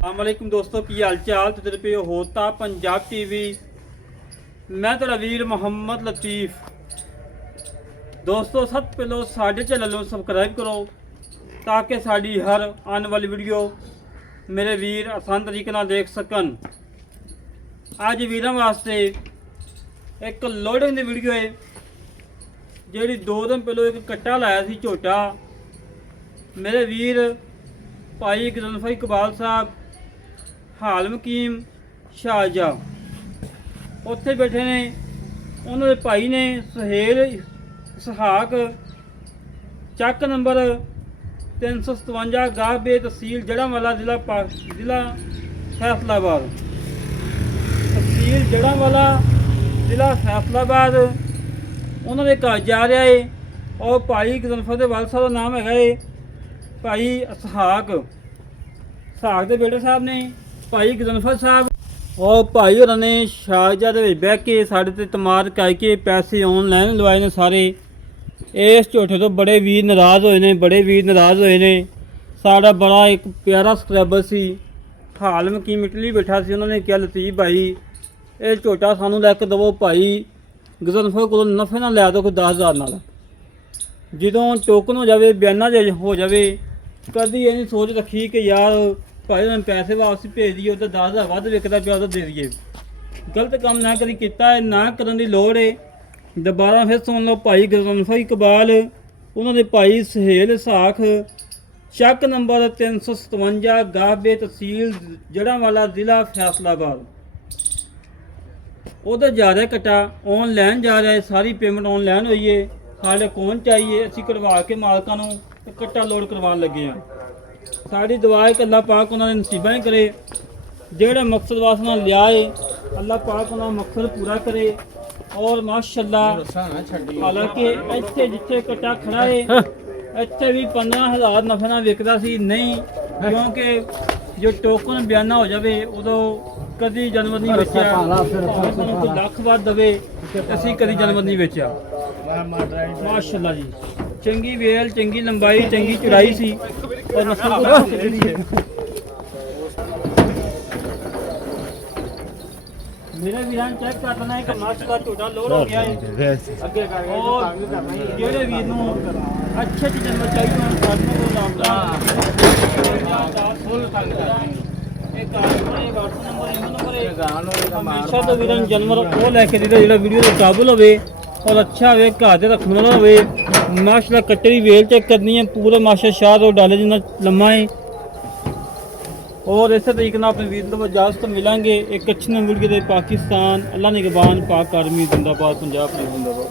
अस्सलामुअलैकुम दोस्तों की हाल चाल तो पे होता पंजाब टीवी। मैं तेरा वीर मोहम्मद लतीफ़। दोस्तों सब पहले साढ़े चैनल को सबसक्राइब करो ताकि साड़ी हर आने वाली वीडियो मेरे वीर आसान तरीके नाल देख सकन। आज वीरों वास्ते एक लोडिंग की वीडियो है जी। 2 दिन पहले एक कट्टा लाया सी झोटा। मेरे वीर भाई गजनफर इकबाल साहब हाल मकीम शाहजहाँ उत्थे बैठे ने। उन्होंने भाई ने सुहेल इसहाक चक नंबर 357 गाहबे तहसील जड़ांवाला जिला फैसलाबाद। तहसील जड़ांवाला जिला फैसलाबाद उन्होंने घर जा रहा है। और भाई गजनफर के वाल साहब का नाम है भाई इसहाक के बेटे साहब ने भाई गजनफर साहब। और भाई होर ने शाहजहाँ के बह के साढ़े ते तमार करके पैसे ऑनलाइन लवाए ने सारे। इस झोटे तो बड़े वीर नाराज़ होए ने, बड़े वीर नाराज़ होए ने। साड़ा बड़ा एक प्यारा सब्सक्राइबर सी हाल मकीम इटली बैठा सी। उन्होंने कहा लतीफ़ भाई ये झोटा सानू लैके दवो भाई गजनफर को नफे ना लै दो कोई 10,000 नाल। ਜਦੋਂ टोकन हो जाए बयाना हो जाए कभी ये नहीं सोच रखी कि यार भाई मैं पैसे वापस भेज दिए तो 10,000 वध विकता पिया तो दे दिए। गलत काम ना कभी किया है ना करने की लोड़ है। दोबारा फिर सुन लो भाई गजनफर इकबाल उन्होंने भाई सुहेल इसहाक चक नंबर 357 गाहबे तहसील जड़ांवाला जिला फैसलाबाद उधर जा रहा है कट्टा ऑनलाइन जा रहा है। सारी पेमेंट ऑनलाइन हुई है। साढ़े अकाउंट चाहिए असी कढ़वा के मालकों को कट्टा लोड करवा लगे हैं। साड़ी दुआ है कि अल्लाह पाक उन्होंने नसीबा ही करे जोड़े मकसद वासना लिया है अल्लाह पाक उन्होंने मकसद पूरा करे। और माशाअल्लाह हालांकि इतने जिथे कट्टा खड़ा है इतने भी 15,000 नफे ना विकता सी नहीं, क्योंकि जो टोकन बयाना हो जाए उदो कभी जानवर नहीं बेचा। लख वध दवे असी कभी जानवर नहीं बेचा। माशाअल्लाह जी चंगी वेल चंगी लंबाई चंगी चौड़ाई सी और मेरे वीरान चेक करना है कि माशाअल्लाह झोटा लोड हो गया है अगे और जेड़े वीर नूं अच्छे जानवर चाहिए साडे कोल राबता फुल एक हमेशा तो वीरान जानवर वो लैके दीदा जेड़ा वीडियो के काबुल होवे और अच्छा हो घर रखने वाला हो। माशाअल्लाह कट्टे की वेल चेक करनी है पूरा माशा शाह और डाले जितना लम्मा है। और इस तरीके अपने वीर को इजाजत मिलेंगे एक अच्छी नंबर के पाकिस्तान अल्लाह निगहबान पाक आर्मी जिंदाबाद पंजाब जिंदाबाद।